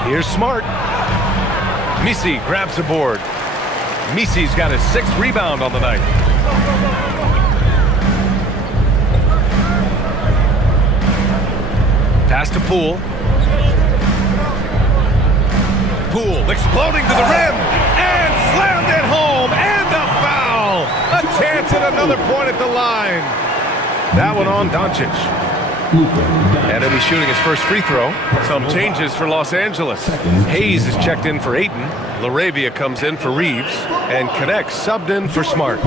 Here's Smart. Misi grabs the board. Misi's got his 6th rebound on the night. Pass to Poole. Poole exploding to the rim and slammed it home, and a foul. A chance at another point at the line. That one on Doncic. And he'll be shooting his first free throw. Some changes for Los Angeles. Hayes is checked in for Ayton. LaRavia comes in for Reeves. And Connect subbed in for Smart.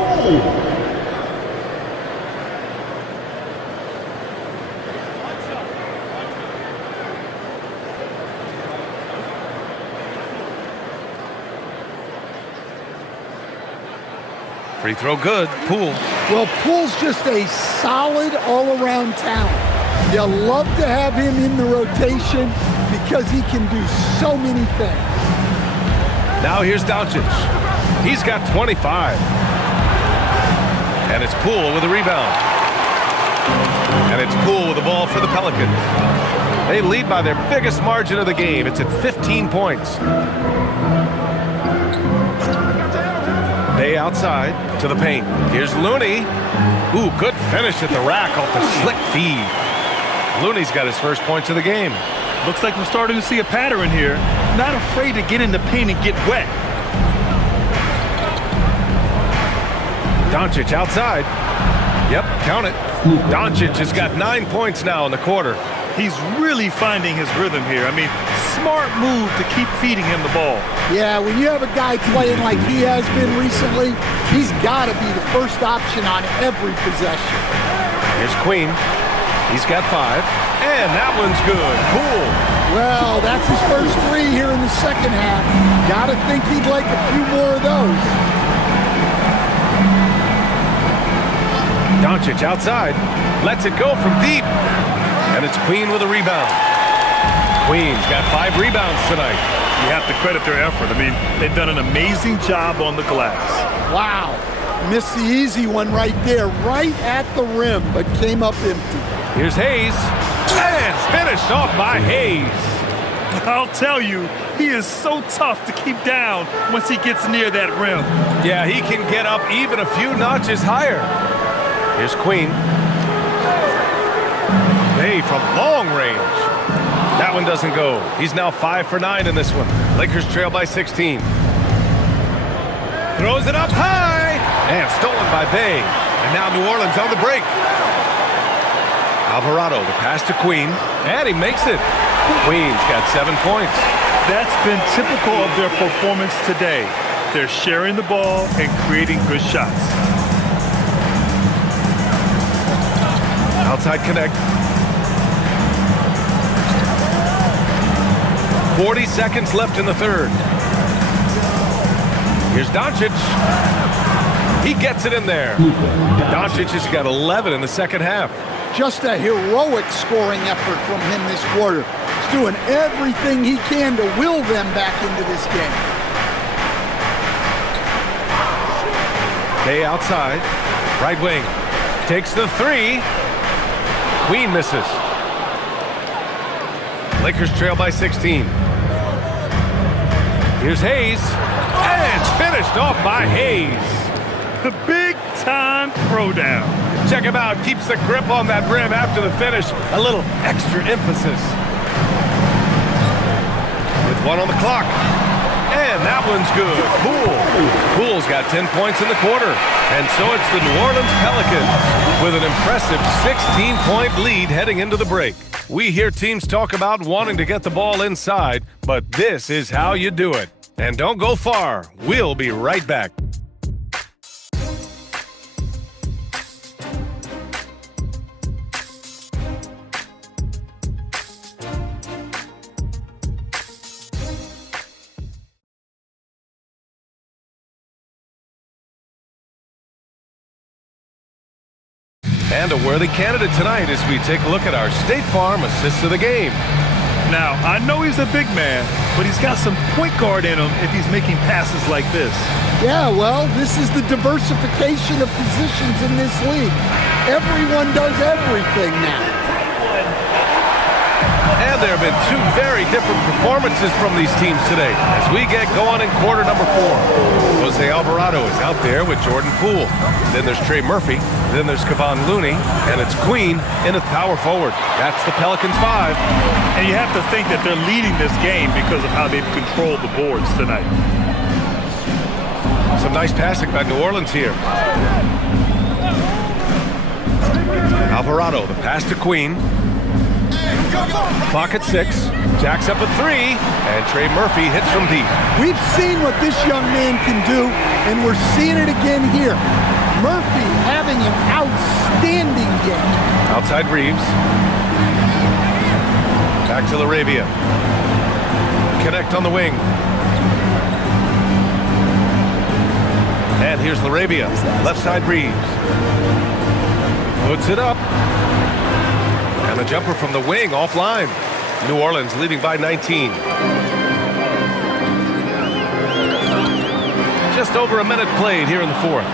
Free throw good. Poole. Well, Poole's just a solid all-around talent. You love to have him in the rotation because he can do so many things. Now here's Doncic. He's got 25. And it's Poole with a rebound. And it's Poole with the ball for the Pelicans. They lead by their biggest margin of the game. It's at 15 points. Bay outside to the paint. Here's Looney. Ooh, good finish at the rack off the slick feed. Looney's got his first points of the game. Looks like we're starting to see a pattern here. Not afraid to get in the paint and get wet. Doncic outside. Yep, count it. Doncic has got 9 points now in the quarter. He's really finding his rhythm here. I mean, smart move to keep feeding him the ball. Yeah, when you have a guy playing like he has been recently, he's got to be the first option on every possession. Here's Queen. He's got 5. And that one's good. Cool. Well, that's his first 3 here in the second half. Got to think he'd like a few more of those. Doncic outside. Lets it go from deep. And it's Queen with a rebound. Queen's got 5 rebounds tonight. You have to credit their effort. I mean, they've done an amazing job on the glass. Wow. Missed the easy one right there, right at the rim, but came up empty. Here's Hayes. And finished off by Hayes. I'll tell you, he is so tough to keep down once he gets near that rim. Yeah, he can get up even a few notches higher. Here's Queen. Bay from long range. That one doesn't go. He's now 5 for 9 in this one. Lakers trail by 16. Throws it up high. And stolen by Bay. And now New Orleans on the break. Alvarado, the pass to Queen. And he makes it. Queen's got 7 points. That's been typical of their performance today. They're sharing the ball and creating good shots. Outside Connect. 40 seconds left in the third. Here's Doncic. He gets it in there. Doncic has got 11 in the second half. Just a heroic scoring effort from him this quarter. He's doing everything he can to will them back into this game. Bay outside. Right wing. Takes the 3. Queen misses. Lakers trail by 16. Here's Hayes. And finished off by Hayes. The big-time throwdown. Check him out. Keeps the grip on that rim after the finish. A little extra emphasis. With 1 on the clock. And that one's good. Poole's got 10 points in the quarter. And so it's the New Orleans Pelicans with an impressive 16-point lead heading into the break. We hear teams talk about wanting to get the ball inside, but this is how you do it. And don't go far. We'll be right back. And a worthy candidate tonight as we take a look at our State Farm assists of the game. Now, I know he's a big man, but he's got some point guard in him if he's making passes like this. Yeah, well, this is the diversification of positions in this league. Everyone does everything now. And there have been two very different performances from these teams today as we get going in quarter number 4. Jose Alvarado is out there with Jordan Poole. Then there's Trey Murphy. Then there's Kevon Looney. And it's Queen in at power forward. That's the Pelicans 5. And you have to think that they're leading this game because of how they've controlled the boards tonight. Some nice passing by New Orleans here. Alvarado, the pass to Queen. Clock at 6. Jacks up at 3. And Trey Murphy hits from deep. We've seen what this young man can do, and we're seeing it again here. Murphy having an outstanding game. Outside Reeves. Back to Laravia. Connect on the wing. And here's Laravia. Left side Reeves. Puts it up. And a jumper from the wing offline. New Orleans leading by 19. Just over a minute played here in the 4th.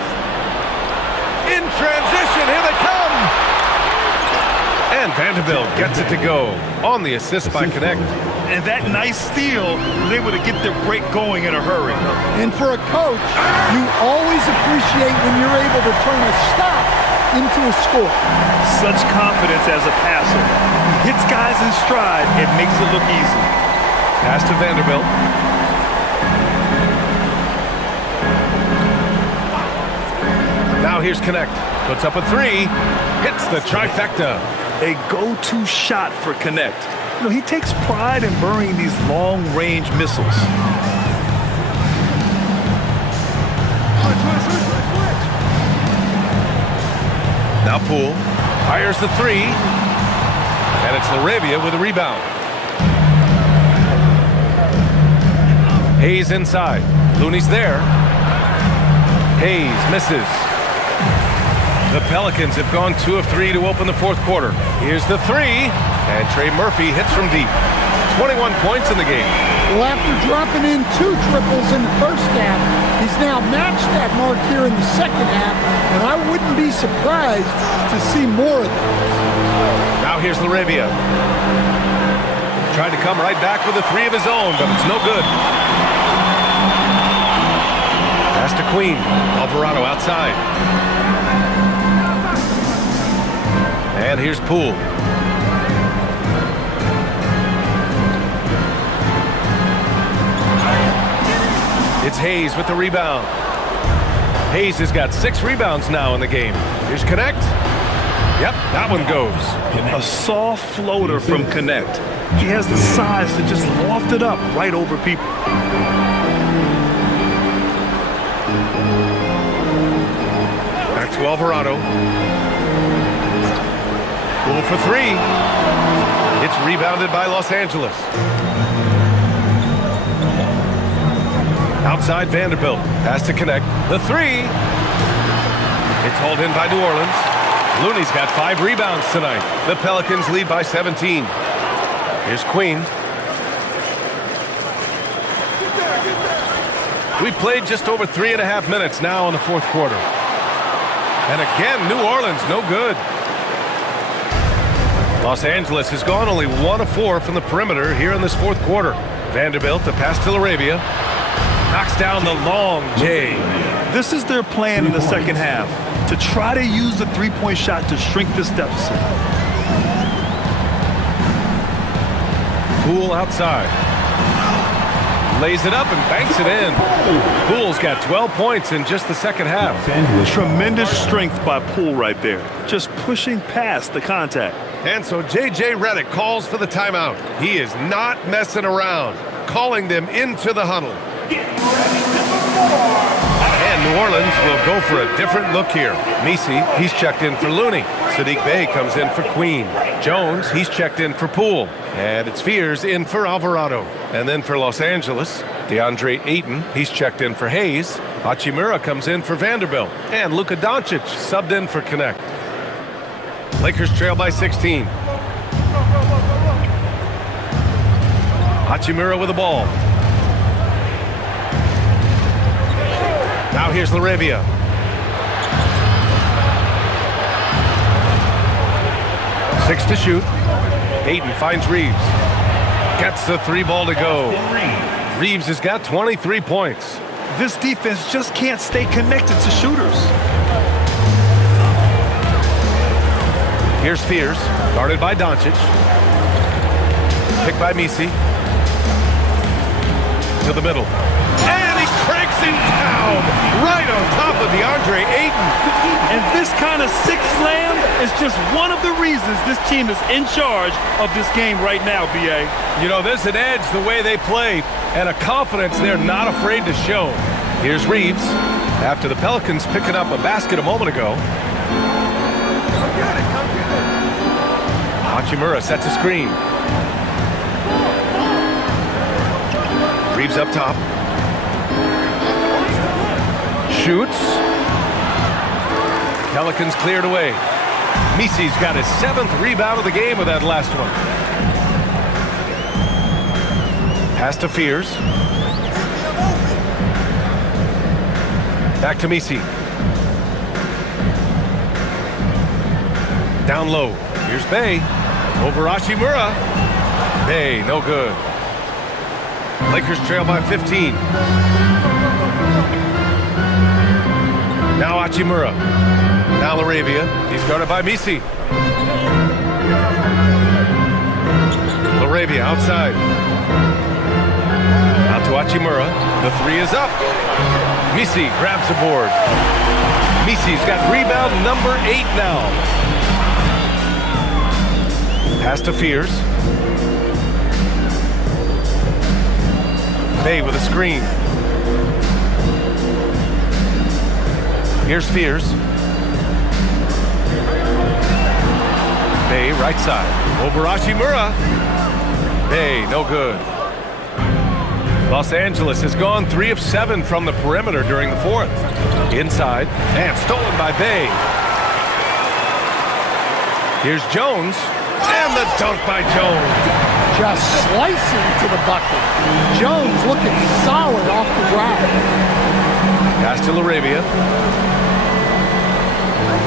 In transition, here they come! And Vanderbilt gets it to go on the assist by Connect. And that nice steal was able to get their break going in a hurry. And for a coach, you always appreciate when you're able to turn a stop into a score. Such confidence as a passer. He hits guys in stride and makes it look easy. Pass to Vanderbilt. Now here's Connect. Puts up a 3. Hits the trifecta. A go-to shot for Connect. You know, he takes pride in burying these long-range missiles. Now Poole fires the 3. And it's Laravia with a rebound. Hayes inside. Looney's there. Hayes misses. The Pelicans have gone 2 of 3 to open the 4th quarter. Here's the 3. And Trey Murphy hits from deep. 21 points in the game. Well, after dropping in 2 triples in the first half, he's now matched that mark here in the second half, and I wouldn't be surprised to see more of those. Now here's Laravia. Tried to come right back with a 3 of his own, but it's no good. Pass to Queen. Alvarado outside. And here's Poole. It's Hayes with the rebound. Hayes has got 6 rebounds now in the game. Here's Connect. Yep, that one goes. A soft floater from Connect. He has the size to just loft it up right over people. Back to Alvarado. Poole for 3. It's rebounded by Los Angeles. Outside Vanderbilt. Pass to Connect. The 3. It's hauled in by New Orleans. Looney's got 5 rebounds tonight. The Pelicans lead by 17. Here's Queen. We played just over 3.5 minutes now in the 4th quarter. And again, New Orleans no good. Los Angeles has gone only 1 of 4 from the perimeter here in this 4th quarter. Vanderbilt, the pass to Laravia. Knocks down the long J. This is their plan in the second half, to try to use the three-point shot to shrink this deficit. Poole outside. Lays it up and banks it in. Poole's got 12 points in just the second half. Tremendous strength by Poole right there, just pushing past the contact. And so J.J. Redick calls for the timeout. He is not messing around, calling them into the huddle. And New Orleans will go for a different look here. Messi, he's checked in for Looney. Sadiq Bey comes in for Queen. Jones, he's checked in for Poole. And it's Fears in for Alvarado. And then for Los Angeles, DeAndre Ayton, he's checked in for Hayes. Hachimura comes in for Vanderbilt. And Luka Doncic subbed in for Connect. Lakers trail by 16. Hachimura with the ball. Now here's Laravia. Six to shoot. Ayton finds Reeves. Gets the 3 ball to go. Reeves has got 23 points. This defense just can't stay connected to shooters. Here's Fears, guarded by Doncic. Picked by Misi. To the middle. And he cranks him down right on top of DeAndre Ayton. And this kind of six slam is just one of the reasons this team is in charge of this game right now, B.A. You know, there's an edge the way they play and a confidence they're not afraid to show. Here's Reeves after the Pelicans picking up a basket a moment ago. Hachimura sets a screen. Reeves up top. Shoots. Pelicans cleared away. Misi's got his 7th rebound of the game with that last one. Pass to Fears. Back to Misi. Down low. Here's Bay. Over Hachimura. Bay, no good. Lakers trail by 15. Now Hachimura. Now LaRavia. He's guarded by Misi. LaRavia outside. Out to Hachimura. The 3 is up. Misi grabs the board. Misi's got rebound number 8 now. Pass to Fears. Bay with a screen. Here's Fears. Bay right side. Over Hachimura. Bay, no good. Los Angeles has gone 3 of 7 from the perimeter during the 4th. Inside, and stolen by Bay. Here's Jones, and the dunk by Jones. Just slicing to the bucket. Jones looking solid off the ground. Pass to LaRavia.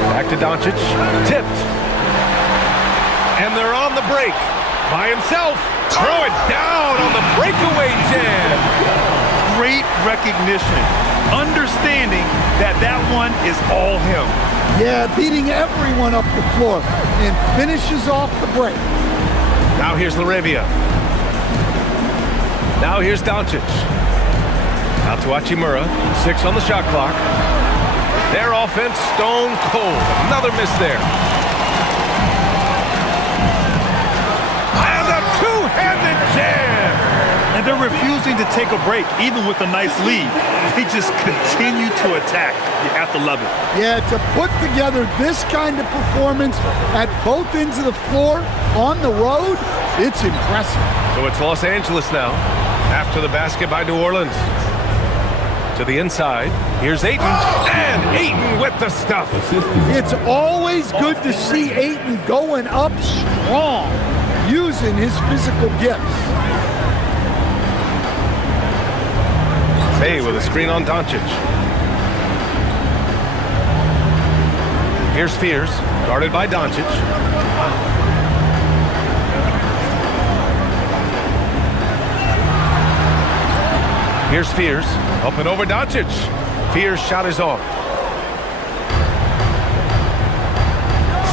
Back to Doncic. Tipped. And they're on the break. By himself. Throw it down on the breakaway jam. Great recognition. Understanding that one is all him. Yeah, beating everyone up the floor and finishes off the break. Now here's LaRavia. Now here's Doncic. Out to Hachimura. 6 on the shot clock. Their offense stone cold. Another miss there. And a two-handed jam. And they're refusing to take a break, even with a nice lead. They just continue to attack. You have to love it. Yeah, to put together this kind of performance at both ends of the floor on the road, it's impressive. So it's Los Angeles now, after the basket by New Orleans. To the inside, here's Ayton, and Ayton with the stuff. It's always good to see Ayton going up strong, using his physical gifts. Bay with a screen on Doncic. Here's Fears, guarded by Doncic. Here's Fears, up and over Doncic. Fears' shot is off.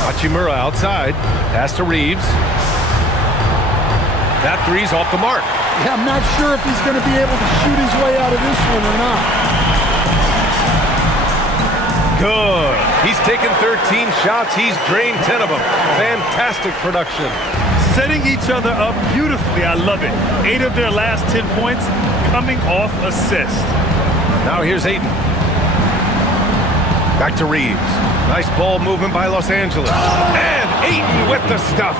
Hachimura outside, pass to Reeves. That 3's off the mark. Yeah, I'm not sure if he's going to be able to shoot his way out of this one or not. Good. He's taken 13 shots. He's drained 10 of them. Fantastic production. Setting each other up beautifully. I love it. 8 of their last 10 points coming off assist. Now here's Ayton. Back to Reeves. Nice ball movement by Los Angeles. And Ayton with the stuff.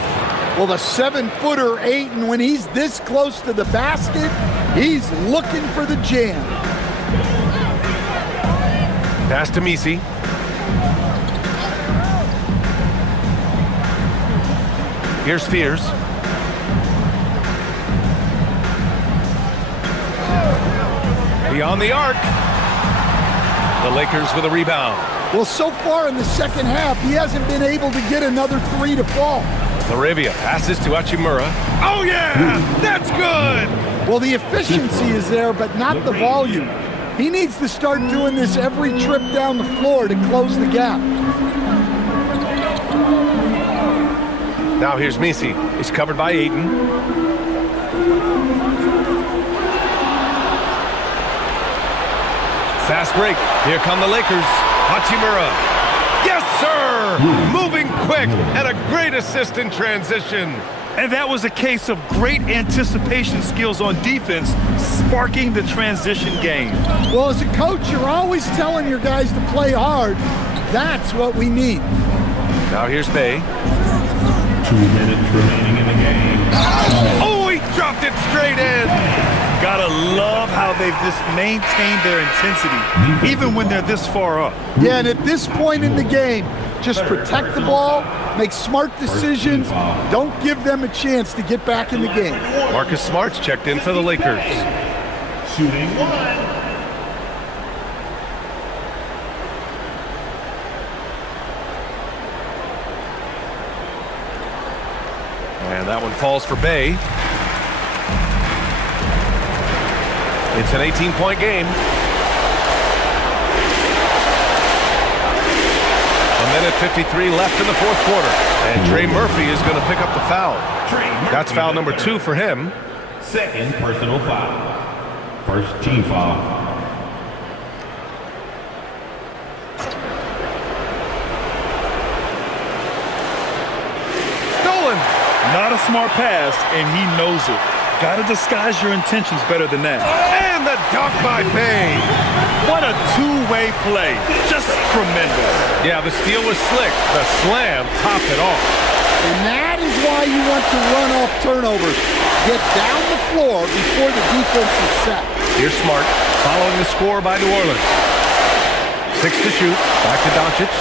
Well, the 7-footer Ayton, when he's this close to the basket, he's looking for the jam. Pass to Misi. Here's Fears. Beyond the arc. The Lakers with a rebound. Well, so far in the second half, he hasn't been able to get another 3 to fall. Laravia passes to Hachimura. Oh, yeah! That's good! Well, the efficiency is there, but not the volume. He needs to start doing this every trip down the floor to close the gap. Now here's Misi. He's covered by Ayton. Fast break. Here come the Lakers. Hachimura. Yes, sir! Moving quick and a great assist in transition. And that was a case of great anticipation skills on defense, sparking the transition game. Well, as a coach, you're always telling your guys to play hard. That's what we need. Now here's Bay. 2 minutes remaining in the game. Oh, he dropped it straight in. Gotta love how they've just maintained their intensity, even when they're this far up. Yeah, and at this point in the game, just protect the ball, make smart decisions, don't give them a chance to get back in the game. Marcus Smart's checked in for the Lakers. Shooting 1. And that one falls for Bay. It's an 18-point game. A minute 53 left in the fourth quarter. And Trey Murphy is going to pick up the foul. That's foul number 2 for him. Second personal foul. First team foul. Stolen. Not a smart pass, and he knows it. Gotta disguise your intentions better than that. And the dunk by Bay. What a two-way play. Just tremendous. Yeah, the steal was slick. The slam topped it off. And that is why you want to run off turnovers. Get down the floor before the defense is set. Here's Smart, following the score by New Orleans. 6 to shoot. Back to Doncic.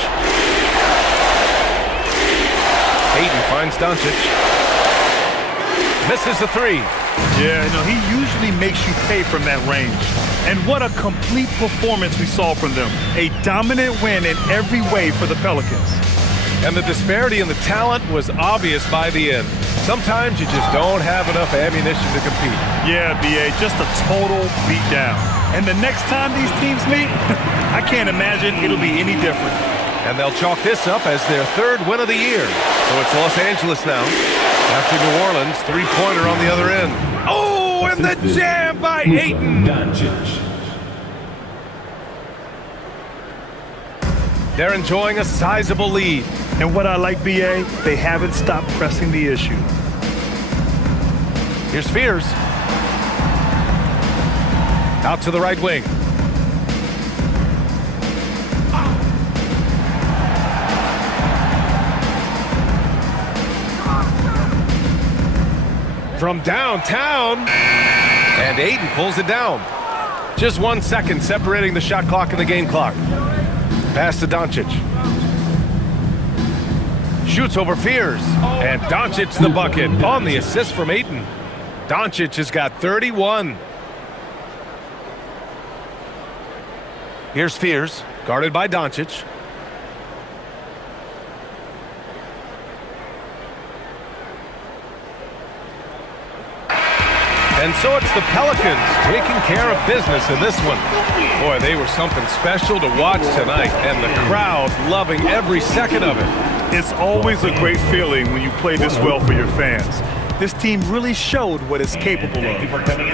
Ayton finds Doncic. Misses the 3. Yeah, he usually makes you pay from that range. And what a complete performance we saw from them. A dominant win in every way for the Pelicans. And the disparity in the talent was obvious by the end. Sometimes you just don't have enough ammunition to compete. Yeah, B.A., just a total beatdown. And the next time these teams meet, I can't imagine it'll be any different. And they'll chalk this up as their 3rd win of the year. So it's Los Angeles now. After New Orleans, 3-pointer on the other end. Oh, and the jam by Ayton. They're enjoying a sizable lead. And what I like, B.A., they haven't stopped pressing the issue. Here's Fears. Out to the right wing. From downtown, and Ayton pulls it down. Just 1 second separating the shot clock and the game clock. Pass to Doncic. Shoots over Fears, and Doncic the bucket on the assist from Ayton. Doncic has got 31. Here's Fears, guarded by Doncic. And so it's the Pelicans taking care of business in this one. Boy, they were something special to watch tonight, and the crowd loving every second of it. It's always a great feeling when you play this well for your fans. This team really showed what it's capable of.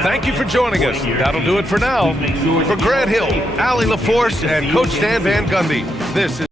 Thank you for joining us. That'll do it for now. For Grant Hill, Allie LaForce, and Coach Stan Van Gundy, this is